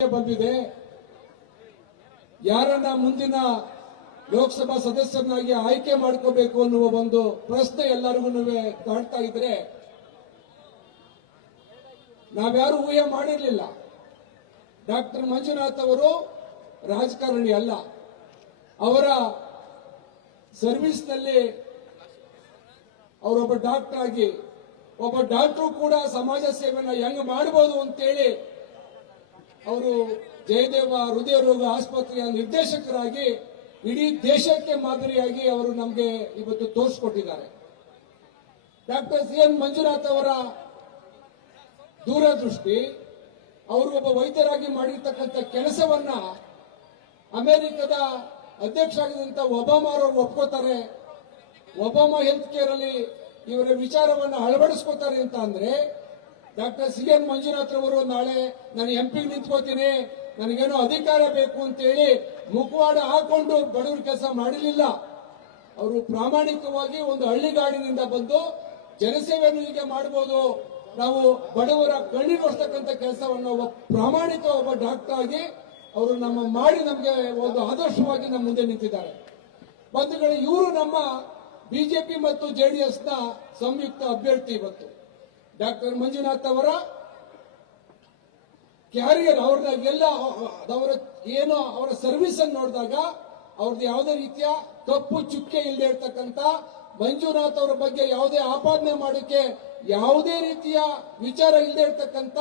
ಬಂದಿದೆ. ಯಾರನ್ನ ಮುಂದಿನ ಲೋಕಸಭಾ ಸದಸ್ಯರನ್ನಾಗಿ ಆಯ್ಕೆ ಮಾಡ್ಕೋಬೇಕು ಅನ್ನುವ ಒಂದು ಪ್ರಶ್ನೆ ಎಲ್ಲರಿಗೂ ಕಾಣ್ತಾ ಇದ್ರೆ, ನಾವ್ಯಾರು ಊಹೆ ಮಾಡಿರ್ಲಿಲ್ಲ. ಡಾಕ್ಟರ್ ಮಂಜುನಾಥ್ ಅವರು ರಾಜಕಾರಣಿ ಅಲ್ಲ. ಅವರ ಸರ್ವಿಸ್ನಲ್ಲಿ ಅವರೊಬ್ಬ ಡಾಕ್ಟರ್ ಆಗಿ ಒಬ್ಬ ಡಾಕ್ಟರ್ ಕೂಡ ಸಮಾಜ ಸೇವೆನ ಹೆಂಗ್ ಮಾಡಬಹುದು ಅಂತೇಳಿ ಅವರು ಜಯದೇವ ಹೃದಯ ರೋಗ ಆಸ್ಪತ್ರೆಯ ನಿರ್ದೇಶಕರಾಗಿ ಇಡೀ ದೇಶಕ್ಕೆ ಮಾದರಿಯಾಗಿ ಅವರು ನಮಗೆ ಇವತ್ತು ತೋರಿಸ್ಕೊಟ್ಟಿದ್ದಾರೆ. ಡಾಕ್ಟರ್ ಸಿ ಎನ್ ಮಂಜುನಾಥ್ ಅವರ ದೂರದೃಷ್ಟಿ, ಅವರು ಒಬ್ಬ ವೈದ್ಯರಾಗಿ ಮಾಡಿರ್ತಕ್ಕಂಥ ಕೆಲಸವನ್ನ ಅಮೆರಿಕದ ಅಧ್ಯಕ್ಷ ಆಗಿದಂತ ಒಬಾಮಾ ಅವರು ಒಪ್ಕೋತಾರೆ. ಒಬಾಮಾ ಹೆಲ್ತ್ ಕೇರ್ ಅಲ್ಲಿ ಇವರ ವಿಚಾರವನ್ನ ಅಳವಡಿಸ್ಕೋತಾರೆ ಅಂತ ಅಂದ್ರೆ ಡಾಕ್ಟರ್ ಸಿ ಎನ್ ಮಂಜುನಾಥ್ ಅವರು ನಾಳೆ ನಾನು ಎಂಪಿ ನಿಂತ್ಕೋತೀನಿ. ನನಗೇನು ಅಧಿಕಾರ ಬೇಕು ಅಂತೇಳಿ ಮುಖವಾಡ ಹಾಕೊಂಡು ಬಡವರ ಕೆಲಸ ಮಾಡಲಿಲ್ಲ ಅವರು ಪ್ರಾಮಾಣಿಕವಾಗಿ ಒಂದು ಹಳ್ಳಿಗಾಡಿನಿಂದ ಬಂದು ಜನಸೇವೆಯನ್ನು ಹೀಗೆ ಮಾಡಬಹುದು ನಾವು ಬಡವರ ಕಣ್ಣಿಗೊಳಿಸ್ತಕ್ಕಂಥ ಕೆಲಸವನ್ನು ಒಬ್ಬ ಪ್ರಾಮಾಣಿಕ ಒಬ್ಬ ಡಾಕ್ಟರ್ ಆಗಿ ಅವರು ನಮ್ಮ ಮಾಡಿ ನಮಗೆ ಒಂದು ಆದರ್ಶವಾಗಿ ನಮ್ಮ ಮುಂದೆ ನಿಂತಿದ್ದಾರೆ. ಬಂಧುಗಳು, ಇವರು ನಮ್ಮ ಬಿಜೆಪಿ ಮತ್ತು ಜೆಡಿಎಸ್ ಎಸ್ನ ಸಂಯುಕ್ತ ಅಭ್ಯರ್ಥಿ ಇವತ್ತು. ಡಾಕ್ಟರ್ ಮಂಜುನಾಥ್ ಅವರ ಕ್ಯಾರಿಯರ್ ಅವ್ರನ್ನ ಎಲ್ಲ ಅವರ ಏನು ಅವರ ಸರ್ವಿಸ್ ಅನ್ನು ನೋಡಿದಾಗ ಅವ್ರದ್ದು ಯಾವುದೇ ರೀತಿಯ ಕಪ್ಪು, ಚುಕ್ಕೆ ಇಲ್ಲದೆ ಇರ್ತಕ್ಕಂಥ ಮಂಜುನಾಥ್ ಅವರ ಬಗ್ಗೆ ಯಾವುದೇ ಆಪಾದನೆ ಮಾಡೋಕೆ ಯಾವುದೇ ರೀತಿಯ ವಿಚಾರ ಇಲ್ಲದೆ ಇರ್ತಕ್ಕಂಥ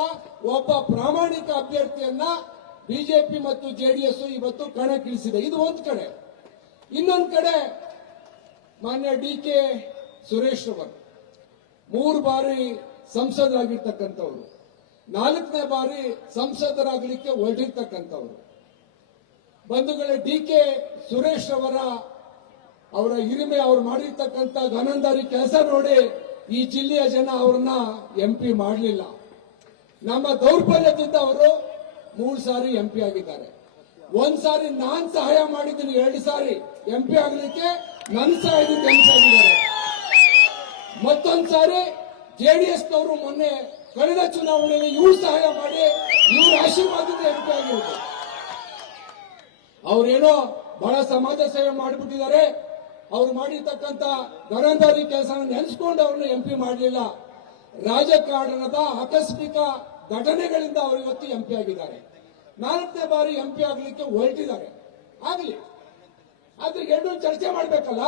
ಒಬ್ಬ ಪ್ರಾಮಾಣಿಕ ಅಭ್ಯರ್ಥಿಯನ್ನ ಬಿಜೆಪಿ ಮತ್ತು ಜೆಡಿಎಸ್ ಇವತ್ತು ಕಣಕ್ಕಿಳಿಸಿದೆ. ಇದು ಒಂದು ಕಡೆ. ಇನ್ನೊಂದು ಕಡೆ ಮಾನ್ಯ ಡಿ ಕೆ ಸುರೇಶ್ ಅವರು ಮೂರು ಬಾರಿ ಸಂಸದರಾಗಿರ್ತಕ್ಕಂಥವ್ರು. ನಾಲ್ಕನೇ ಬಾರಿ ಸಂಸದರಾಗಲಿಕ್ಕೆ ಹೊರಟಿರ್ತಕ್ಕಂಥವ್ರು. ಬಂಧುಗಳೇ, ಡಿ ಕೆ ಸುರೇಶ್ ಅವರ ಅವರ ಹಿರಿಮೆ ಅವ್ರು ಮಾಡಿರ್ತಕ್ಕಂಥ ಗನಂದಾರಿ ಕೆಲಸ ನೋಡಿ ಈ ಜಿಲ್ಲೆಯ ಜನ ಅವ್ರನ್ನ ಎಂ ಪಿ ಮಾಡಲಿಲ್ಲ. ನಮ್ಮ ದೌರ್ಬಲ್ಯದಿಂದ ಅವರು ಮೂರು ಸಾರಿ ಎಂ ಪಿ ಆಗಿದ್ದಾರೆ. ಒಂದ್ ಸಾರಿ ನಾನ್ ಸಹಾಯ ಮಾಡಿದ್ದೀನಿ, ಎರಡು ಸಾರಿ ಎಂ ಪಿ ಆಗ್ಲಿಕ್ಕೆ ನನ್ನ ಸಹಾಯದಿಂದ ಎಂ ಪಿ ಆಗಿದ್ದಾರೆ. ಮತ್ತೊಂದ್ ಸಾರಿ ಜೆಡಿಎಸ್ ನವರು ಮೊನ್ನೆ ಕಳೆದ ಚುನಾವಣೆಯಲ್ಲಿ ಇವ್ರು ಸಹಾಯ ಮಾಡಿ ಇವ್ರ ಆಶೀರ್ವಾದದಿಂದ ಎಂಪಿ ಅವ್ರೇನೋ ಬಹಳ ಸಮಾಜ ಸೇವೆ ಮಾಡಿಬಿಟ್ಟಿದ್ದಾರೆ. ಅವ್ರು ಮಾಡಿರ್ತಕ್ಕಂಥ ಗರಂದಾರಿ ಕೆಲಸ ನೆನೆಸ್ಕೊಂಡು ಅವ್ರನ್ನ ಎಂ ಪಿ ಮಾಡಲಿಲ್ಲ. ರಾಜಕಾರಣದ ಆಕಸ್ಮಿಕ ಘಟನೆಗಳಿಂದ ಅವರು ಇವತ್ತು ಎಂ ಪಿ ಆಗಿದ್ದಾರೆ. ನಾಲ್ಕನೇ ಬಾರಿ ಎಂ ಪಿ ಆಗ್ಲಿಕ್ಕೆ ಹೊರಟಿದ್ದಾರೆ. ಆಗಲಿ. ಆದ್ರೆ ಎರಡು ಚರ್ಚೆ ಮಾಡಬೇಕಲ್ಲ?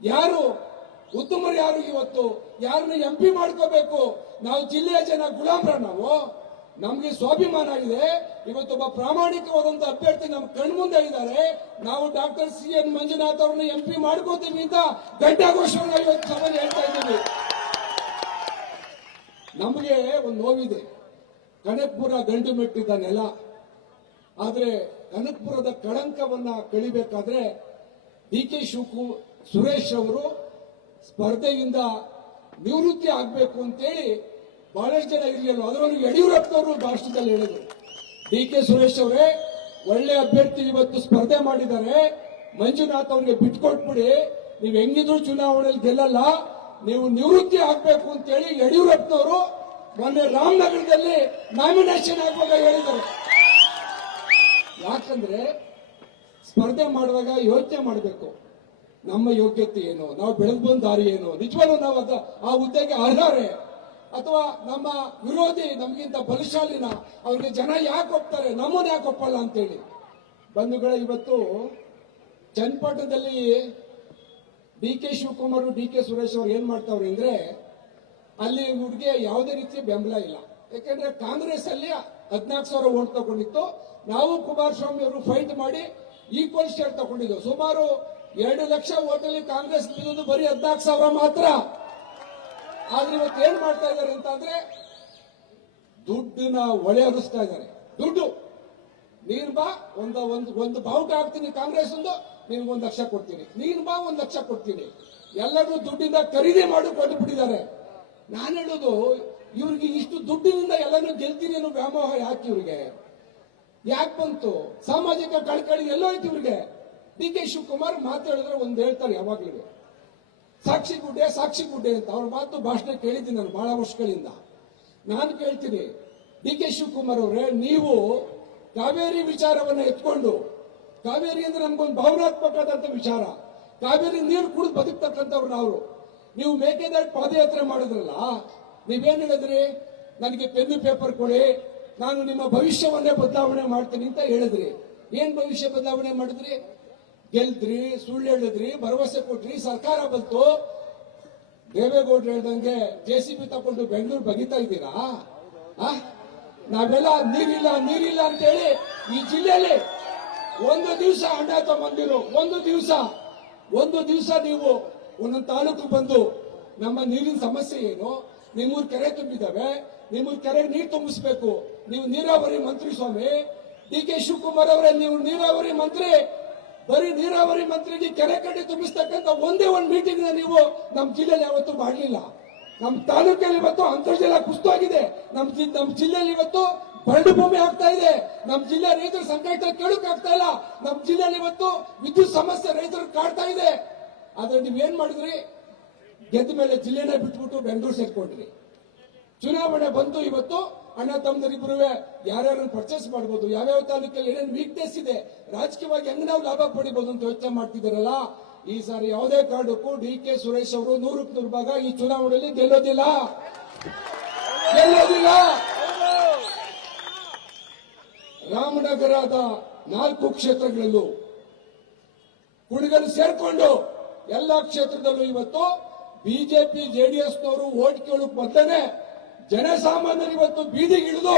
ಯಾರು ಉತ್ತಮರು ಯಾರು ಇವತ್ತು? ಯಾರನ್ನ ಎಂ ಪಿ ಮಾಡ್ಕೋಬೇಕು? ನಾವು ಜಿಲ್ಲೆಯ ಜನ ಗುಲಾಮರ ನಾವು. ನಮ್ಗೆ ಸ್ವಾಭಿಮಾನ ಇದೆ ಇವತ್ತೊಬ್ಬ ಪ್ರಾಮಾಣಿಕವಾದಂತ ಅಭ್ಯರ್ಥಿ ನಮ್ಮ ಕಣ್ಮುಂದೆ ಇದ್ದಾರೆ. ನಾವು ಡಾಕ್ಟರ್ ಸಿ ಎನ್ ಮಂಜುನಾಥ್ ಅವ್ರನ್ನ ಎಂ ಪಿ ಮಾಡ್ಕೋತೀವಿ ಅಂತ ಘಂಟಾಘೋಷವನ್ನು ಇವತ್ತು ಹೇಳ್ತಾ ಇದ್ದೀವಿ. ನಮಗೆ ಒಂದು ನೋವಿದೆ. ಕನಕ್ಪುರ ಗಂಡು ಮೆಟ್ಟಿದ್ದ ನೆಲ. ಆದ್ರೆ ಕನಕ್ಪುರದ ಕಳಂಕವನ್ನ ಕಳಿಬೇಕಾದ್ರೆ ಡಿ ಕೆ ಶಿವಕು ಸುರೇಶ್ ಅವರು ಸ್ಪರ್ಧೆಯಿಂದ ನಿವೃತ್ತಿ ಆಗಬೇಕು ಅಂತೇಳಿ ಬಹಳಷ್ಟು ಜನ ಇರಲಿಲ್ಲ ಅದರಲ್ಲೂ ಯಡಿಯೂರಪ್ಪನವರು ಭಾಷಣದಲ್ಲಿ ಹೇಳಿದರು. ಡಿ ಕೆ ಸುರೇಶ್ ಅವರೇ, ಒಳ್ಳೆ ಅಭ್ಯರ್ಥಿ ಇವತ್ತು ಸ್ಪರ್ಧೆ ಮಾಡಿದ್ದಾರೆ. ಮಂಜುನಾಥ್ ಅವರಿಗೆ ಬಿಟ್ಕೊಟ್ಬಿಡಿ, ನೀವು ಹೆಂಗಿದ್ರು ಚುನಾವಣೆಯಲ್ಲಿ ಗೆಲ್ಲಲ್ಲ, ನೀವು ನಿವೃತ್ತಿ ಆಗ್ಬೇಕು ಅಂತೇಳಿ ಯಡಿಯೂರಪ್ಪನವರು ಮೊನ್ನೆ ರಾಮನಗರದಲ್ಲಿ ನಾಮಿನೇಷನ್ ಆಗುವಾಗ ಹೇಳಿದರು ಯಾಕಂದ್ರೆ ಸ್ಪರ್ಧೆ ಮಾಡುವಾಗ ಯೋಚನೆ ಮಾಡಬೇಕು. ನಮ್ಮ ಯೋಗ್ಯತೆ ಏನು? ನಾವು ಬೆಳೆದು ಬಂದ ದಾರಿ ಏನು? ನಿಜವಾಗ್ಲೂ ನಾವು ಅದ ಆ ಹುದ್ದೆಗೆ ಅರ್ಹರೇ? ಅಥವಾ ನಮ್ಮ ವಿರೋಧಿ ನಮಗಿಂತ ಬಲಶಾಲಿನ ಅವ್ರಿಗೆ ಜನ ಯಾಕೆ ಒಪ್ತಾರೆ? ನಮ್ಮನ್ನ ಯಾಕೆ ಒಪ್ಪಲ್ಲ ಅಂತೇಳಿ? ಬಂಧುಗಳ, ಇವತ್ತು ಚನ್ನಪಟ್ಟಣದಲ್ಲಿ D K Shivakumar, D K Suresh ಅವ್ರು ಏನ್ ಮಾಡ್ತಾವ್ರೆ ಅಂದ್ರೆ, ಅಲ್ಲಿ ಹುಡುಗಿಯ ಯಾವುದೇ ರೀತಿಯ ಬೆಂಬಲ ಇಲ್ಲ. ಯಾಕೆಂದ್ರೆ ಕಾಂಗ್ರೆಸ್ ಅಲ್ಲಿ ಹದಿನಾಲ್ಕು ಸಾವಿರ ಓಟ್ ತಗೊಂಡಿತ್ತು. ನಾವು ಕುಮಾರಸ್ವಾಮಿ ಅವರು ಫೈಟ್ ಮಾಡಿ ಈಕ್ವಲ್ ಶೇರ್ ತಗೊಂಡಿದ್ದೆವು. ಸುಮಾರು ಎರಡು ಲಕ್ಷ ಓಟಲ್ಲಿ ಕಾಂಗ್ರೆಸ್ ಗೆಲ್ಲೋದು ಬರೀ ಹದಿನಾಲ್ಕು ಸಾವಿರ ಮಾತ್ರ. ಆದ್ರೆ ಇವತ್ತು ಏನ್ ಮಾಡ್ತಾ ಇದ್ದಾರೆ ಅಂತ ಅಂದ್ರೆ ದುಡ್ಡನ್ನ ಒಳೆ ಹರಿಸ್ತಾ ಇದ್ದಾರೆ. ದುಡ್ಡು. ನೀನ್ ಬಾ, ಒಂದ, ಒಂದು ಒಂದು ಬಾವುಟ ಹಾಕ್ತೀನಿ ಕಾಂಗ್ರೆಸ್ ಒಂದು ನಿನ್ಗೆ ಒಂದ್ ಲಕ್ಷ ಕೊಡ್ತೀನಿ. ನೀನ್ ಬಾ, ಒಂದ್ ಲಕ್ಷ ಕೊಡ್ತೀನಿ. ಎಲ್ಲರೂ ದುಡ್ಡಿಂದ ಖರೀದಿ ಮಾಡಿ ಕೊಟ್ಟು ಬಿಟ್ಟಿದ್ದಾರೆ. ನಾನು ಹೇಳೋದು, ಇವ್ರಿಗೆ ಇಷ್ಟು ದುಡ್ಡಿನಿಂದ ಎಲ್ಲರೂ ಗೆಲ್ತೀನಿ ಅನ್ನೋ ವ್ಯಾಮೋಹ ಯಾಕೆ ಇವ್ರಿಗೆ? ಯಾಕೆ ಬಂತು? ಸಾಮಾಜಿಕ ಕಳಕಳಿ ಎಲ್ಲೋಯ್ತು ಇವ್ರಿಗೆ. ಡಿ ಕೆ ಶಿವಕುಮಾರ್ ಮಾತಾಡಿದ್ರೆ ಒಂದ್ ಹೇಳ್ತಾರೆ ಯಾವಾಗ್ಲೂ. ಸಾಕ್ಷಿ ಗುಡ್ಡೆ ಸಾಕ್ಷಿ ಗುಡ್ಡೆ ಅಂತ ಅವ್ರ ಮಾತು ಭಾಷಣ ಕೇಳಿದ್ದೀನಿ ನಾನು ಬಹಳ ವರ್ಷಗಳಿಂದ. ನಾನು ಕೇಳ್ತೀನಿ, ಡಿ ಕೆ ಶಿವಕುಮಾರ್ ಅವರೇ, ನೀವು ಕಾವೇರಿ ವಿಚಾರವನ್ನ ಎತ್ಕೊಂಡು, ಕಾವೇರಿ ಅಂದ್ರೆ ನಮ್ಗೊಂದು ಭಾವನಾತ್ಮಕವಾದಂತ ವಿಚಾರ. ಕಾವೇರಿ ನೀರು ಕುಡಿದು ಬದುಕ್ತಕ್ಕಂಥವ್ರು ನಾವು. ನೀವು ಮೇಕೆದಾಟು ಪಾದಯಾತ್ರೆ ಮಾಡಿದ್ರಲ್ಲ, ನೀವೇನು ಹೇಳಿದ್ರಿ? ನನಗೆ ಪೆನ್ನು ಪೇಪರ್ ಕೊಡಿ, ನಾನು ನಿಮ್ಮ ಭವಿಷ್ಯವನ್ನೇ ಬದಲಾವಣೆ ಮಾಡ್ತೀನಿ ಅಂತ ಹೇಳಿದ್ರಿ. ಏನ್ ಭವಿಷ್ಯ ಬದಲಾವಣೆ ಮಾಡಿದ್ರಿ? ಗೆಲ್ದ್ರಿ, ಸುಳ್ಳು ಹೇಳಿದ್ರಿ, ಭರವಸೆ ಕೊಟ್ರಿ, ಸರ್ಕಾರ ಬಂತು. ದೇವೇಗೌಡರು ಹೇಳ್ದಂಗೆ ಜೆ ಸಿ ಬಿ ತಕೊಂಡು ಬೆಂಗಳೂರು ಬಗಿತಾ ಇದ್ದೀರಾ? ನಾವೆಲ್ಲ ನೀರಿಲ್ಲ ನೀರಿಲ್ಲ ಅಂತೇಳಿ ಈ ಜಿಲ್ಲೆಯಲ್ಲಿ ಒಂದು ದಿವಸ ಹಣ ತಗೊಂಡಿರು ಒಂದು ದಿವಸ ಒಂದು ದಿವಸ ನೀವು ಒಂದೊಂದು ತಾಲೂಕು ಬಂದು ನಮ್ಮ ನೀರಿನ ಸಮಸ್ಯೆ ಏನು? ನಿಮ್ಮೂರ್ ಕೆರೆ ತುಂಬಿದ್ದಾವೆ, ನಿಮ್ಮೂರ್ ಕೆರೆ ನೀರು ತುಂಬಿಸ್ಬೇಕು. ನೀವು ನೀರಾವರಿ ಮಂತ್ರಿ ಸ್ವಾಮಿ. ಡಿ ಕೆ ಶಿವಕುಮಾರ್ ಅವರೇ, ನೀವು ನೀರಾವರಿ ಮಂತ್ರಿ. ಬರೀ ನೀರಾವರಿ ಮಂತ್ರಿಗೆ ಕೆರೆ ಕಡೆ ತುಂಬಿಸ್ತಕ್ಕಂಥ ಒಂದೇ ಒಂದು ಮೀಟಿಂಗ್ ನೀವು ನಮ್ಮ ಜಿಲ್ಲೆಯಲ್ಲಿ ಯಾವತ್ತೂ ಮಾಡಲಿಲ್ಲ. ನಮ್ಮ ತಾಲೂಕಲ್ಲಿ ಇವತ್ತು ಅಂತರ್ಜಲ ಕುಸ್ತೋಗಿದೆ ನಮ್ಮ ನಮ್ ನಮ್ಮ ಜಿಲ್ಲೆಯಲ್ಲಿ ಇವತ್ತು ಬರಡು ಭೂಮಿ ಆಗ್ತಾ ಇದೆ. ನಮ್ಮ ಜಿಲ್ಲೆ ರೈತರ ಸಂಕಷ್ಟ ಕೇಳಕ್ ಆಗ್ತಾ ಇಲ್ಲ. ನಮ್ಮ ಜಿಲ್ಲೆಯಲ್ಲಿ ಇವತ್ತು ವಿದ್ಯುತ್ ಸಮಸ್ಯೆ ರೈತರು ಕಾಡ್ತಾ ಇದೆ. ಆದ್ರೆ ನೀವೇನ್ ಮಾಡಿದ್ರಿ? ಗೆದ್ದ ಮೇಲೆ ಜಿಲ್ಲೆನೇ ಬಿಟ್ಬಿಟ್ಟು ಬೆಂಗಳೂರು ಸೇರ್ಕೊಂಡ್ರಿ. ಚುನಾವಣೆ ಬಂತು ಇವತ್ತು ಅಣ್ಣ ತಮ್ಮದರಿಬ್ಬರು ಯಾರ್ಯಾರು ಪರ್ಚೇಸ್ ಮಾಡಬಹುದು ಯಾವ್ಯಾವ ತಾಲೂಕಲ್ಲಿ ಏನೇನು ವೀಕ್ನೆಸ್ ಇದೆ, ರಾಜಕೀಯವಾಗಿ ಹೆಂಗ್ ನಾವು ಲಾಭ ಪಡಿಬಹುದು ಅಂತ ಯೋಚನೆ ಮಾಡ್ತಿದ್ದಾರಲ್ಲ ಈ ಸಾರಿ ಯಾವುದೇ ಕಾರಣಕ್ಕೂ ಡಿ ಕೆ ಸುರೇಶ್ ಅವರು ನೂರಕ್ಕೆ ನೂರು ಭಾಗ ಈ ಚುನಾವಣೆಯಲ್ಲಿ ಗೆಲ್ಲೋದಿಲ್ಲ. ಗೆಲ್ಲೋದಿಲ್ಲ. ರಾಮನಗರದ ನಾಲ್ಕು ಕ್ಷೇತ್ರಗಳಲ್ಲೂ ಹುಡುಗರು ಸೇರ್ಕೊಂಡು ಎಲ್ಲಾ ಕ್ಷೇತ್ರದಲ್ಲೂ ಇವತ್ತು ಬಿಜೆಪಿ ಜೆಡಿಎಸ್ನವರು ಓಟ್ ಕೇಳಕ್ ಬಂದೇನೆ. ಜನಸಾಮಾನ್ಯರು ಇವತ್ತು ಬೀದಿಗಿಳಿದು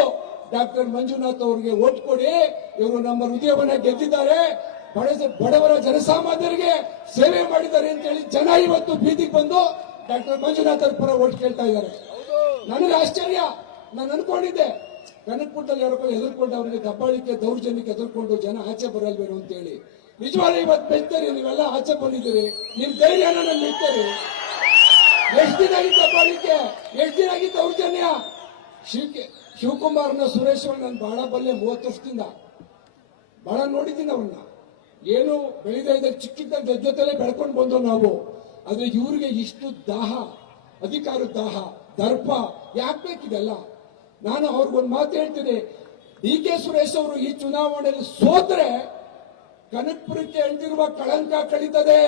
ಡಾಕ್ಟರ್ ಮಂಜುನಾಥ್ ಅವರಿಗೆ ಓಟ್ ಕೊಡಿ. ಇವರು ನಮ್ಮ ಹೃದಯವನ್ನ ಗೆದ್ದಿದ್ದಾರೆ. ಬಡ ಬಡವರ ಜನಸಾಮಾನ್ಯರಿಗೆ ಸೇವೆ ಮಾಡಿದ್ದಾರೆ ಅಂತ ಹೇಳಿ ಜನ ಇವತ್ತು ಬೀದಿಗೆ ಬಂದು ಡಾಕ್ಟರ್ ಮಂಜುನಾಥ್ ಅವ್ರ ಪರ ಓಟ್ ಕೇಳ್ತಾ ಇದ್ದಾರೆ. ನನಗೆ ಆಶ್ಚರ್ಯ. ನಾನು ಅನ್ಕೊಂಡಿದ್ದೆ. ಕನಕಪುರದಲ್ಲಿ ಯಾರೋ ಹೆದರ್ಕೊಂಡು ಅವರಿಗೆ ದಬ್ಬಾಳಿಕೆ ದೌರ್ಜನ್ಯಕ್ಕೆ ಹೆದರ್ಕೊಂಡು ಜನ ಆಚೆ ಬರಲ್ಬೇಕು ಅಂತ ಹೇಳಿ. ನಿಜವಾಗ್ಲೂ ಇವತ್ತು ಬೆತ್ತರಿ ನೀವೆಲ್ಲ ಆಚೆ ಬಂದಿದ್ದೀರಿ. ನಿಮ್ ಧೈರ್ಯ ನಾನು ಎಷ್ಟು ದಿನ ಆಗಿತ್ತು ಬಾಳಿಕೆ ಎಷ್ಟು ದಿನ ಆಗಿತ್ತು ದೌರ್ಜನ್ಯ? ಶಿವಕೆ ಶಿವಕುಮಾರ್ನ ಸುರೇಶ್ ನಾನು ಬಹಳ ಬಲ್ಲೆ ಮೂವತ್ತು ವರ್ಷದಿಂದ. ಬಹಳ ನೋಡಿದ್ದೀನಿ ಅವನ್ನ ಏನು ಬೆಳೆದ ಚಿಕ್ಕಿದ್ದ ಚಿಕ್ಕಿದ್ದಾಗ ಜೊತೆಲೆ ಬೆಳ್ಕೊಂಡು ಬಂದೋ ನಾವು. ಆದ್ರೆ ಇವ್ರಿಗೆ ಇಷ್ಟು ದಾಹ, ಅಧಿಕಾರ ದಾಹ, ದರ್ಪ, ಯಾಕೆ ಬೇಕಿದೆಲ್ಲ ನಾನು ಅವ್ರಿಗೊಂದು ಮಾತು ಹೇಳ್ತೀನಿ. ಡಿ ಕೆ ಸುರೇಶ್ ಅವರು ಈ ಚುನಾವಣೆಯಲ್ಲಿ ಸೋತ್ರೆ ಕನಕಪುರಕ್ಕೆ ಎಳ್ದಿರುವ ಕಳಂಕ ಕಳೀತದೆ.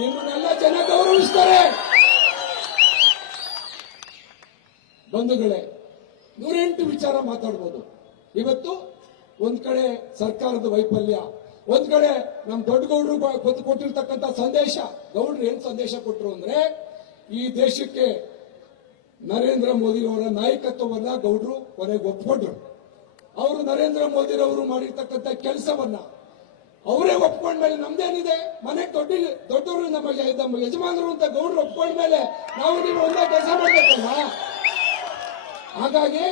ನಿಮ್ಮನ್ನೆಲ್ಲ ಜನ ಗೌರವಿಸ್ತಾರೆ. ಬಂಧುಗಳೇ, ನೂರೆಂಟು ವಿಚಾರ ಮಾತಾಡ್ಬೋದು. ಇವತ್ತು ಒಂದ್ ಕಡೆ ಸರ್ಕಾರದ ವೈಫಲ್ಯ, ಒಂದ್ ಕಡೆ ನಮ್ ದೊಡ್ಡ ಗೌಡ್ರು ಬಂದು ಕೊಟ್ಟು- ಕೊಟ್ಟಿರ್ತಕ್ಕಂಥ ಸಂದೇಶ, ಗೌಡ್ರು ಏನ್ ಸಂದೇಶ ಕೊಟ್ಟರು ಅಂದ್ರೆ, ಈ ದೇಶಕ್ಕೆ ನರೇಂದ್ರ ಮೋದಿ ಅವರ ನಾಯಕತ್ವವನ್ನ ಗೌಡ್ರು ಕೊನೆಗೆ ಒಪ್ಕೊಂಡ್ರು. ಅವರು ನರೇಂದ್ರ ಮೋದಿರವರು ಮಾಡಿರ್ತಕ್ಕಂಥ ಕೆಲಸವನ್ನ ಅವರೇ ಒಪ್ಕೊಂಡ್ಮೇಲೆ ನಮ್ದೇನಿದೆ? ಮನೆ ದೊಡ್ಡ, ದೊಡ್ಡವರು ನಮ್ಮ ಯಜಮಾನರು ಅಂತ ಗೌಡ್ರು ಒಪ್ಕೊಂಡ್ಮೇಲೆ ನಾವು ನೀವು ಒಂದೇ ಕೆಲಸ ಮಾಡ್ಬೇಕಲ್ಲ? ಹಾಗಾಗಿ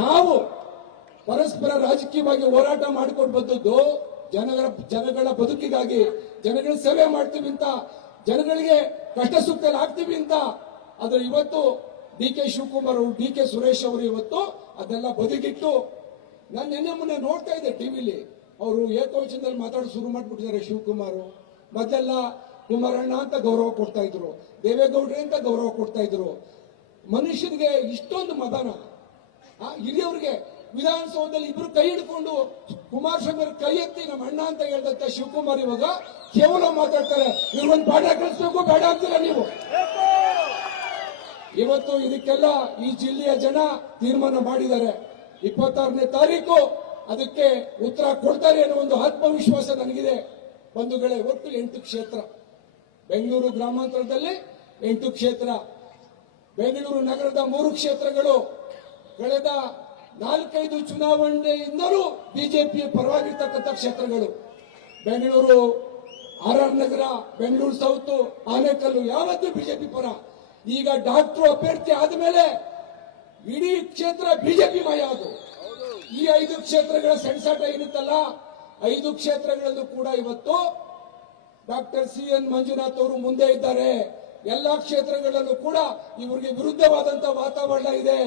ನಾವು ಪರಸ್ಪರ ರಾಜಕೀಯವಾಗಿ ಹೋರಾಟ ಮಾಡಿಕೊಂಡು ಬಂದದ್ದು ಜನಗಳ ಜನಗಳ ಬದುಕಿಗಾಗಿ, ಜನಗಳ ಸೇವೆ ಮಾಡ್ತೀವಿ ಅಂತ, ಜನಗಳಿಗೆ ಕಷ್ಟ ಸುಖದಲ್ಲಿ ಆಗ್ತೀವಿ ಅಂತ. ಆದ್ರೆ ಇವತ್ತು ಡಿ ಕೆ ಶಿವಕುಮಾರ್ ಅವರು, ಡಿ ಕೆ ಸುರೇಶ್ ಅವರು ಇವತ್ತು ಅದೆಲ್ಲ ಬದುಕಿಟ್ಟು ನಾನು ನಿನ್ನೆ ಮೊನ್ನೆ ನೋಡ್ತಾ ಇದ್ದೆ ಟಿವಿಲಿ ಅವರು ಏಕವಚನದಲ್ಲಿ ಮಾತಾಡ ಶುರು ಮಾಡ್ಬಿಟ್ಟಿದ್ದಾರೆ ಶಿವಕುಮಾರ್. ಮೊದಲೆಲ್ಲ ಕುಮಾರಣ್ಣ ಅಂತ ಗೌರವ ಕೊಡ್ತಾ ಇದ್ರು, ದೇವೇಗೌಡ್ರೆ ಅಂತ ಗೌರವ ಕೊಡ್ತಾ ಇದ್ರು. ಮನುಷ್ಯನಿಗೆ ಇಷ್ಟೊಂದು ಮದನ. ಹಿರಿಯವ್ರಿಗೆ ವಿಧಾನಸೌಧದಲ್ಲಿ ಇಬ್ರು ಕೈ ಹಿಡ್ಕೊಂಡು ಕುಮಾರಸ್ವಾಮಿ ಕೈ ಎತ್ತಿ ನಮ್ಮ ಅಣ್ಣ ಅಂತ ಹೇಳ್ದಂತ ಶಿವಕುಮಾರ್ ಇವಾಗ ಕೇವಲ ಮಾತಾಡ್ತಾರೆ. ಇವ್ರೊಂದು ಪಾಠ ಕಲಿಸ್ಬೇಕು, ಬೇಡ ಅಂತೀರ ನೀವು? ಇವತ್ತು ಇದಕ್ಕೆಲ್ಲ ಈ ಜಿಲ್ಲೆಯ ಜನ ತೀರ್ಮಾನ ಮಾಡಿದ್ದಾರೆ. ಇಪ್ಪತ್ತಾರನೇ ತಾರೀಕು ಅದಕ್ಕೆ ಉತ್ತರ ಕೊಡ್ತಾರೆ ಅನ್ನೋ ಒಂದು ಆತ್ಮವಿಶ್ವಾಸ ನನಗಿದೆ. ಬಂಧುಗಳೇ, ಒಟ್ಟು ಎಂಟು ಕ್ಷೇತ್ರ. ಬೆಂಗಳೂರು ಗ್ರಾಮಾಂತರದಲ್ಲಿ ಎಂಟು ಕ್ಷೇತ್ರ. ಬೆಂಗಳೂರು ನಗರದ ಮೂರು ಕ್ಷೇತ್ರಗಳು, ಕಳೆದ ನಾಲ್ಕೈದು ಚುನಾವಣೆಯಿಂದಲೂ ಬಿಜೆಪಿ ಪರವಾಗಿರ್ತಕ್ಕಂಥ ಕ್ಷೇತ್ರಗಳು. Bengaluru R R Nagar, Bengaluru south, Anekal, ಯಾವತ್ತೂ ಬಿಜೆಪಿ ಪರ. ಈಗ ಡಾಕ್ಟರ್ ಅಭ್ಯರ್ಥಿ ಆದಮೇಲೆ ಇಡೀ ಕ್ಷೇತ್ರ ಬಿಜೆಪಿ ಮಯ ಅದು. ಈ ಐದು ಕ್ಷೇತ್ರಗಳ ಸೆಣಸಾಟ ಏನಿತ್ತಲ್ಲ, ಐದು ಕ್ಷೇತ್ರಗಳಲ್ಲೂ ಕೂಡ ಇವತ್ತು ಡಾಕ್ಟರ್ ಸಿ ಎನ್ ಮಂಜುನಾಥ್ ಅವರು ಮುಂದೆ ಇದ್ದಾರೆ. ಎಲ್ಲಾ ಕ್ಷೇತ್ರಗಳಲ್ಲೂ ಕೂಡ ಇವರಿಗೆ ವಿರುದ್ಧವಾದಂತ ವಾತಾವರಣ ಇದೆ.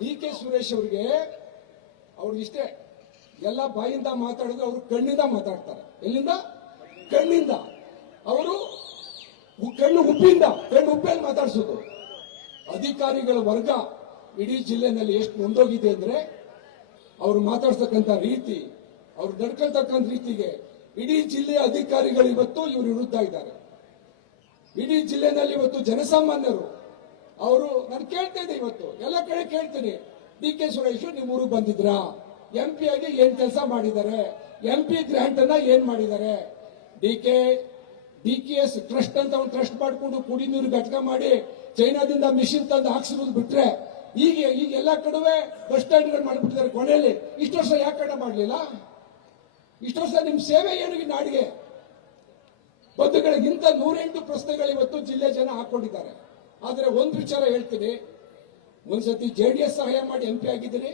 ಡಿ ಕೆ ಸುರೇಶ್ ಅವರಿಗೆ ಅವ್ರಿಗಿಷ್ಟೇ ಎಲ್ಲ ಬಾಯಿಂದ ಮಾತಾಡಿದ್ರೆ ಅವರು ಕಣ್ಣಿಂದ ಮಾತಾಡ್ತಾರೆ. ಎಲ್ಲಿಂದ? ಕಣ್ಣಿಂದ. ಅವರು ಕಣ್ಣು ಉಪ್ಪಿಂದ, ಕಣ್ಣು ಉಪ್ಪಲ್ಲಿ ಮಾತಾಡಿಸೋದು. ಅಧಿಕಾರಿಗಳ ವರ್ಗ ಇಡೀ ಜಿಲ್ಲೆನಲ್ಲಿ ಎಷ್ಟು ಮುಂದೋಗಿದೆ ಅಂದ್ರೆ ಅವರು ಮಾತಾಡ್ತಕ್ಕಂತ ರೀತಿ, ಅವ್ರು ನಡ್ಕೊಳ್ತಕ್ಕಂಥ ರೀತಿಗೆ ಇಡೀ ಜಿಲ್ಲೆಯ ಅಧಿಕಾರಿಗಳು ಇವತ್ತು ಇವರು ವಿರುದ್ಧ ಇದ್ದಾರೆ. ಇಡೀ ಜಿಲ್ಲೆನಲ್ಲಿ ಇವತ್ತು ಜನಸಾಮಾನ್ಯರು, ಅವರು, ನಾನು ಕೇಳ್ತಾ ಇವತ್ತು, ಎಲ್ಲ ಕಡೆ ಕೇಳ್ತೀನಿ. ಡಿ ಕೆ ಸುರೇಶ್ ನಿಮ್ಮ ಊರಿಗೆ ಬಂದಿದ್ರಾ ಎಂ ಪಿ ಆಗಿ ಏನ್ ಕೆಲಸ ಮಾಡಿದ್ದಾರೆ? ಎಂ ಪಿ ಗ್ರಾಂಟ್ ಅನ್ನ ಏನ್ ಮಾಡಿದ್ದಾರೆ? D K D K S trust ಅಂತ ಒಂದು ಟ್ರಸ್ಟ್ ಮಾಡಿಕೊಂಡು ಕುಡಿ ನೀರು ಘಟಕ ಮಾಡಿ ಚೈನಾದಿಂದ ಮಿಷಿನ್ ತಂದು ಹಾಕ್ಸಿರೋದು ಬಿಟ್ರೆ ಈಗ ಈಗ ಎಲ್ಲ ಕಡುವೆ ಬಸ್ ಸ್ಟ್ಯಾಂಡ್ಗಳು ಮಾಡಿಬಿಟ್ಟಿದ್ದಾರೆ ಕೊನೆಯಲ್ಲಿ. ಇಷ್ಟು ವರ್ಷ ಯಾಕೆ ಕಡೆ ಮಾಡಲಿಲ್ಲ? ಇಷ್ಟು ವರ್ಷ ನಿಮ್ಮ ಸೇವೆ ಏನು ನಾಡಿಗೆ? ಬಂಧುಗಳಿಗಿಂತ ನೂರೆಂಟು ಪ್ರಶ್ನೆಗಳು ಇವತ್ತು ಜಿಲ್ಲೆ ಜನ ಹಾಕೊಂಡಿದ್ದಾರೆ. ಆದರೆ ಒಂದು ವಿಚಾರ ಹೇಳ್ತೀನಿ. ಒಂದ್ಸತಿ ಜೆ ಡಿ ಎಸ್ ಸಹಾಯ ಮಾಡಿ ಎಂ ಪಿ ಆಗಿದ್ದೀರಿ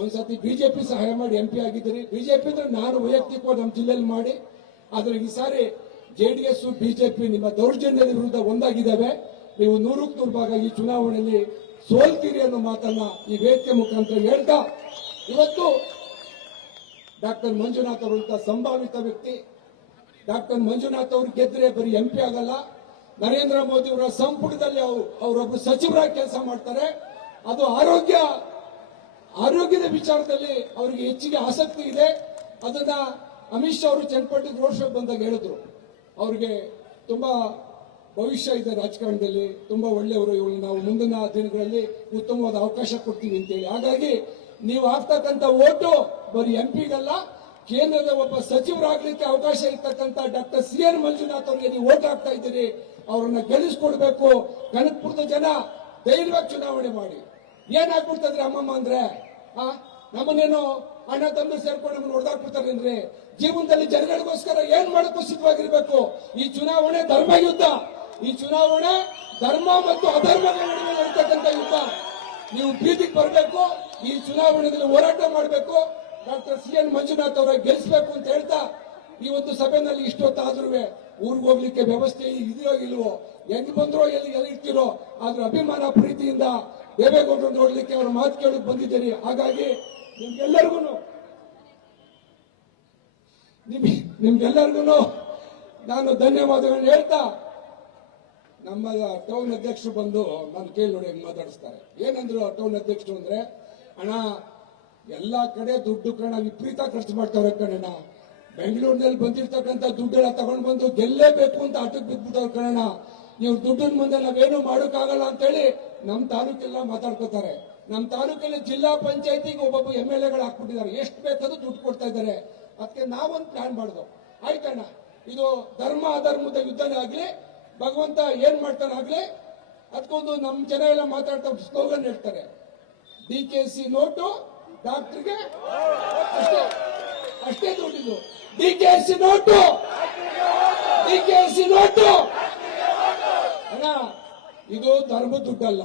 ಒಂದ್ಸತಿ ಬಿಜೆಪಿ ಸಹಾಯ ಮಾಡಿ ಎಂ ಪಿ ಆಗಿದ್ದೀರಿ ಬಿಜೆಪಿ ಅಂದ್ರೆ ನಾನು ವೈಯಕ್ತಿಕವಾಗಿ ನಮ್ಮ ಜಿಲ್ಲೆಯಲ್ಲಿ ಮಾಡಿ. ಆದರೆ ಈ ಸಾರಿ ಜೆ ಡಿ ಎಸ್ ಬಿಜೆಪಿ ನಿಮ್ಮ ದೌರ್ಜನ್ಯದ ವಿರುದ್ಧ ಒಂದಾಗಿದ್ದಾವೆ. ನೀವು ನೂರಕ್ಕೆ ನೂರು ಭಾಗ ಈ ಚುನಾವಣೆಯಲ್ಲಿ ಸೋಲ್ತೀರಿ ಅನ್ನೋ ಮಾತನ್ನ ಈ ವೇದಿಕೆ ಮುಖಾಂತರ ಹೇಳ್ತಾ, ಇವತ್ತು ಡಾಕ್ಟರ್ ಮಂಜುನಾಥ್ ಅವರಂತ ಸಂಭಾವಿತ ವ್ಯಕ್ತಿ ಡಾಕ್ಟರ್ ಮಂಜುನಾಥ್ ಅವರು ಗೆದ್ರೆ ಬರೀ ಎಂ ಪಿ ಆಗಲ್ಲ. ನರೇಂದ್ರ ಮೋದಿ ಅವರ ಸಂಪುಟದಲ್ಲಿ ಅವರು ಅವರೊಬ್ಬರು ಸಚಿವರಾಗಿ ಕೆಲಸ ಮಾಡ್ತಾರೆ. ಅದು ಆರೋಗ್ಯ, ಆರೋಗ್ಯದ ವಿಚಾರದಲ್ಲಿ ಅವರಿಗೆ ಹೆಚ್ಚಿಗೆ ಆಸಕ್ತಿ ಇದೆ. ಅದನ್ನ ಅಮಿತ್ ಶಾ ಅವರು ಚನ್ಪಟ್ಟಿ ರೋಡ್ ಶೋ ಬಂದಾಗ ಹೇಳಿದ್ರು. ಅವ್ರಿಗೆ ತುಂಬಾ ಭವಿಷ್ಯ ಇದೆ ರಾಜಕಾರಣದಲ್ಲಿ. ತುಂಬಾ ಒಳ್ಳೆಯವರು ಇವಳು ನಾವು ಮುಂದಿನ ದಿನಗಳಲ್ಲಿ ಉತ್ತಮವಾದ ಅವಕಾಶ ಕೊಡ್ತೀವಿ ಅಂತೇಳಿ. ಹಾಗಾಗಿ ನೀವು ಆಗ್ತಕ್ಕಂಥ ಓಟು ಬರೀ ಎಂ ಪಿಗಲ್ಲ ಕೇಂದ್ರದ ಒಬ್ಬ ಸಚಿವರಾಗಲಿಕ್ಕೆ ಅವಕಾಶ ಇರ್ತಕ್ಕಂಥ ಡಾಕ್ಟರ್ ಸಿ ಎನ್ ಮಂಜುನಾಥ್ ಅವರಿಗೆ ನೀವು ಓಟ್ ಹಾಕ್ತಾ ಇದ್ದೀರಿ, ಅವರನ್ನ ಗೆಲ್ಲಿಸ್ಕೊಡ್ಬೇಕು. ಕನಕಪುರದ ಜನ ಧೈರ್ಯವಾಗಿ ಚುನಾವಣೆ ಮಾಡಿ. ಏನಾಗ್ಬಿಡ್ತದ್ರಿ ಅಮ್ಮಮ್ಮ ಅಂದ್ರೆ? ಆ, ನಮ್ಮನ್ನೇನು ಹಣ ತಂದು ಸೇರ್ಕೊಂಡು ನಮ್ಮನ್ನ ಹೊಡೆದಾಕ್ಬಿಡ್ತಾರೇನ್ರಿ? ಜೀವನದಲ್ಲಿ ಜನಗಳಿಗೋಸ್ಕರ ಏನ್ ಮಾಡಕ್ಕೂ ಸಿದ್ಧವಾಗಿರ್ಬೇಕು. ಈ ಚುನಾವಣೆ ಧರ್ಮ ಯುದ್ಧ. ಈ ಚುನಾವಣೆ ಧರ್ಮ ಮತ್ತು ಅಧರ್ಮಗಳ ನಡುವೆ ನಡೀತಕ್ಕಂಥ ಯುದ್ಧ. ನೀವು ಪ್ರೀತಿಗೆ ಬರಬೇಕು, ಈ ಚುನಾವಣೆಯಲ್ಲಿ ಹೋರಾಟ ಮಾಡಬೇಕು. ಡಾಕ್ಟರ್ ಸಿ ಎನ್ ಮಂಜುನಾಥ್ ಅವರ ಗೆಲ್ಲಿಸಬೇಕು ಅಂತ ಹೇಳ್ತಾ ಈ ಒಂದು ಸಭೆನಲ್ಲಿ ಇಷ್ಟೊತ್ತಾದ್ರೂ ಊರಿಗೆ ಹೋಗ್ಲಿಕ್ಕೆ ವ್ಯವಸ್ಥೆ ಇದೆಯೋ ಇಲ್ವೋ ಹೆಂಗ್ ಬಂದ್ರೋ, ಎಲ್ಲಿ ಎಲ್ಲಿ ಇರ್ತಿರೋ, ಆದ್ರೆ ಅಭಿಮಾನ ಪ್ರೀತಿಯಿಂದ ದೇವೇಗೌಡರು ನೋಡ್ಲಿಕ್ಕೆ ಅವ್ರ ಮಾತು ಕೇಳಕ್ ಬಂದಿದ್ದೀರಿ. ಹಾಗಾಗಿ ನಿಮ್ಗೆಲ್ಲರಿಗೂ ನಿಮ್ ನಿಮ್ಗೆಲ್ಲರಿಗೂ ನಾನು ಧನ್ಯವಾದಗಳನ್ನ ಹೇಳ್ತಾ ನಮ್ಮ ಟೌನ್ ಅಧ್ಯಕ್ಷರು ಬಂದು ನಾನು ಕೇಳಿ ನೋಡಿ ಮಾತಾಡಿಸ್ತಾರೆ. ಏನಂದ್ರು ಟೌನ್ ಅಧ್ಯಕ್ಷರು ಅಂದ್ರೆ, ಅಣ್ಣ ಎಲ್ಲಾ ಕಡೆ ದುಡ್ಡು ಕಣ ವಿಪರೀತ ಖರ್ಚು ಮಾಡ್ತಾವ್ರೆ ಕಣಣ್ಣ ಬೆಂಗಳೂರಿನಲ್ಲಿ ಬಂದಿರ್ತಕ್ಕಂಥ ದುಡ್ಡೆಲ್ಲ ತಗೊಂಡ್ ಬಂದು ಗೆಲ್ಲೇಬೇಕು ಅಂತ ಆಟಕ್ಕೆ ಬಿದ್ಬಿಟ್ಟವ್ರ ಕಣಣ್ಣ ನೀವು ದುಡ್ಡಿನ ಮುಂದೆ ನಾವೇನು ಮಾಡೋಕ್ಕಾಗಲ್ಲ ಅಂತೇಳಿ ನಮ್ ತಾಲೂಕೆಲ್ಲ ಮಾತಾಡ್ಕೋತಾರೆ. ನಮ್ ತಾಲೂಕಲ್ಲಿ ಜಿಲ್ಲಾ ಪಂಚಾಯತಿಗೆ ಒಬ್ಬೊಬ್ಬ ಎಂ ಎಲ್ ಎಗಳು ಹಾಕ್ಬಿಟ್ಟಿದ್ದಾರೆ. ಎಷ್ಟು ಬೇಕಾದ್ರೂ ದುಡ್ಡು ಕೊಡ್ತಾ ಇದ್ದಾರೆ. ಅದಕ್ಕೆ ನಾವೊಂದು ಪ್ಲಾನ್ ಮಾಡುದು. ಆಯ್ತಣ್ಣ ಇದು ಧರ್ಮ ಅಧರ್ಮದ ಯುದ್ಧನೇ ಆಗ್ಲಿ, ಭಗವಂತ ಏನ್ ಆಗಲಿ ಅದಕ್ಕೊಂದು ನಮ್ ಜನ ಎಲ್ಲ ಮಾತಾಡ್ತಾ ಸ್ಲೋಗನ್ ಹೇಳ್ತಾರೆ. ಡಿ ಕೆ ಸಿ ನೋಟು ಡಾಕ್ಟರ್ಗೆ? ಅಷ್ಟೇ ಅಷ್ಟೇ ದುಡ್ಡಿದ್ದು D K C note! D K C note! ಅಣ್ಣ ಇದು ಧರ್ಮ ದುಡ್ಡಲ್ಲ.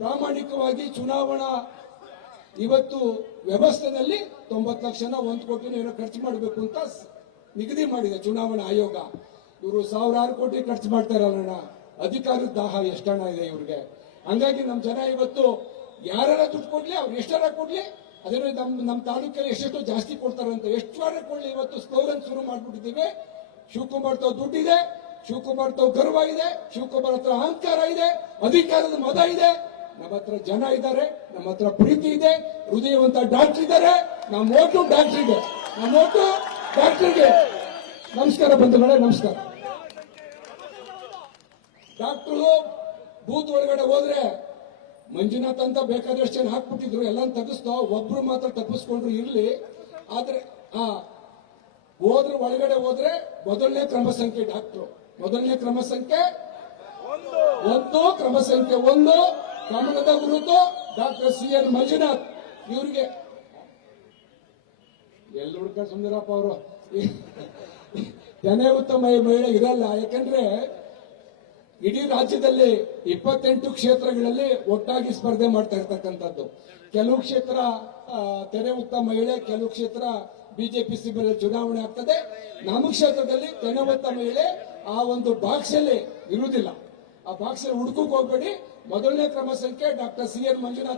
ಪ್ರಾಮಾಣಿಕವಾಗಿ ಚುನಾವಣಾ ಇವತ್ತು ವ್ಯವಸ್ಥೆಯಲ್ಲಿ ತೊಂಬತ್ತು ಲಕ್ಷನ ಒಂದು ಕೋಟಿ ಏನೋ ಖರ್ಚು ಮಾಡಬೇಕು ಅಂತ ನಿಗದಿ ಮಾಡಿದೆ ಚುನಾವಣಾ ಆಯೋಗ. ಇವರು ಸಾವಿರಾರು ಕೋಟಿ ಖರ್ಚು ಮಾಡ್ತಾರಲ್ಲಣ್ಣ ಅಧಿಕಾರದ ದಾಹ ಎಷ್ಟಣ್ಣ ಇದೆ ಇವ್ರಿಗೆ. ಹಂಗಾಗಿ ನಮ್ ಜನ ಇವತ್ತು ಯಾರ ದುಡ್ಡು ಕೊಡ್ಲಿ, ಅವ್ರು ಎಷ್ಟರ ಕೊಡ್ಲಿ ಅದೇ ನಮ್ಮ ನಮ್ಮ ತಾಲೂಕಲ್ಲಿ ಎಷ್ಟೆಷ್ಟು ಜಾಸ್ತಿ ಕೊಡ್ತಾರೆ ಅಂತ. ಎಷ್ಟು ವಾರ ಇವತ್ತು ಸ್ಲೋಗನ್ ಶುರು ಮಾಡ್ಬಿಟ್ಟಿದ್ದೀವಿ. ಶಿವಕುಮಾರ್ ತಾವ್ ದುಡ್ಡಿದೆ, ಶಿವಕುಮಾರ್ ತಾವ್ ಗರ್ವ ಇದೆ, ಶಿವಕುಮಾರ್ ಹತ್ರ ಅಹಂಕಾರ ಇದೆ, ಅಧಿಕಾರದ ಮದ ಇದೆ. ನಮ್ಮ ಹತ್ರ ಜನ ಇದ್ದಾರೆ, ನಮ್ಮ ಹತ್ರ ಪ್ರೀತಿ ಇದೆ, ಹೃದಯವಂತ ಡಾಕ್ಟರ್ ಇದ್ದಾರೆ ನಮ್ಮ ಓಟು ಇದೆ. ನಮ್ಮ ಓಟು ಡಾಕ್ಟರ್ಗೆ ನಮಸ್ಕಾರ ಬಂಧುಗಳೇ, ನಮಸ್ಕಾರ. ಡಾಕ್ಟ್ರು ಬೂತ್ ಒಳಗಡೆ ಹೋದ್ರೆ ಮಂಜುನಾಥ್ ಅಂತ ಬೇಕಾದಷ್ಟು ಜನ ಹಾಕ್ಬಿಟ್ಟಿದ್ರು. ಎಲ್ಲ ತೆಗಿಸ್ತೋ ಒಬ್ರು ಮಾತ್ರ ತಪ್ಪಿಸ್ಕೊಂಡ್ರು ಇರ್ಲಿ. ಆದ್ರೆ ಆ ಹೋದ್ರೆ ಒಳಗಡೆ ಹೋದ್ರೆ ಮೊದಲನೇ ಕ್ರಮ ಸಂಖ್ಯೆ ಡಾಕ್ಟ್ರು. ಮೊದಲನೇ ಕ್ರಮ ಸಂಖ್ಯೆ ಒಂದು. ಕ್ರಮ ಸಂಖ್ಯೆ ಒಂದು ಕಮಲದ ಗುರುತು ಡಾಕ್ಟರ್ ಸಿ ಎನ್ ಮಂಜುನಾಥ್. ಇವ್ರಿಗೆ ಎಲ್ಲಿ ಹುಡ್ಕ ಸುಂದರಪ್ಪ ಅವರು? ಜನೇ ಉತ್ತಮ ಮಹಿಳೆ ಇರಲ್ಲ. ಯಾಕಂದ್ರೆ ಇಡೀ ರಾಜ್ಯದಲ್ಲಿ ಇಪ್ಪತ್ತೆಂಟು ಕ್ಷೇತ್ರಗಳಲ್ಲಿ ಒಟ್ಟಾಗಿ ಸ್ಪರ್ಧೆ ಮಾಡ್ತಾ ಇರ್ತಕ್ಕಂಥದ್ದು. ಕೆಲವು ಕ್ಷೇತ್ರ ತೆರೆ ಉತ್ತಮ ಮಹಿಳೆ, ಕೆಲವು ಕ್ಷೇತ್ರ ಬಿಜೆಪಿ ಸಿಬ್ಬಂದಿ ಚುನಾವಣೆ ಆಗ್ತದೆ. ನಮ್ಮ ಕ್ಷೇತ್ರದಲ್ಲಿ ತೆರೆ ಮುಕ್ತ ಮಹಿಳೆ ಆ ಒಂದು ಬಾಕ್ಸ್ ಅಲ್ಲಿ ಇರುವುದಿಲ್ಲ. ಆ ಬಾಕ್ಸ್ ಅಲ್ಲಿ ಹುಡುಕಕ್ ಹೋಗ್ಬೇಡಿ. ಮೊದಲನೇ ಕ್ರಮ ಸಂಖ್ಯೆ ಡಾಕ್ಟರ್ ಸಿ ಎನ್ ಮಂಜುನಾಥ್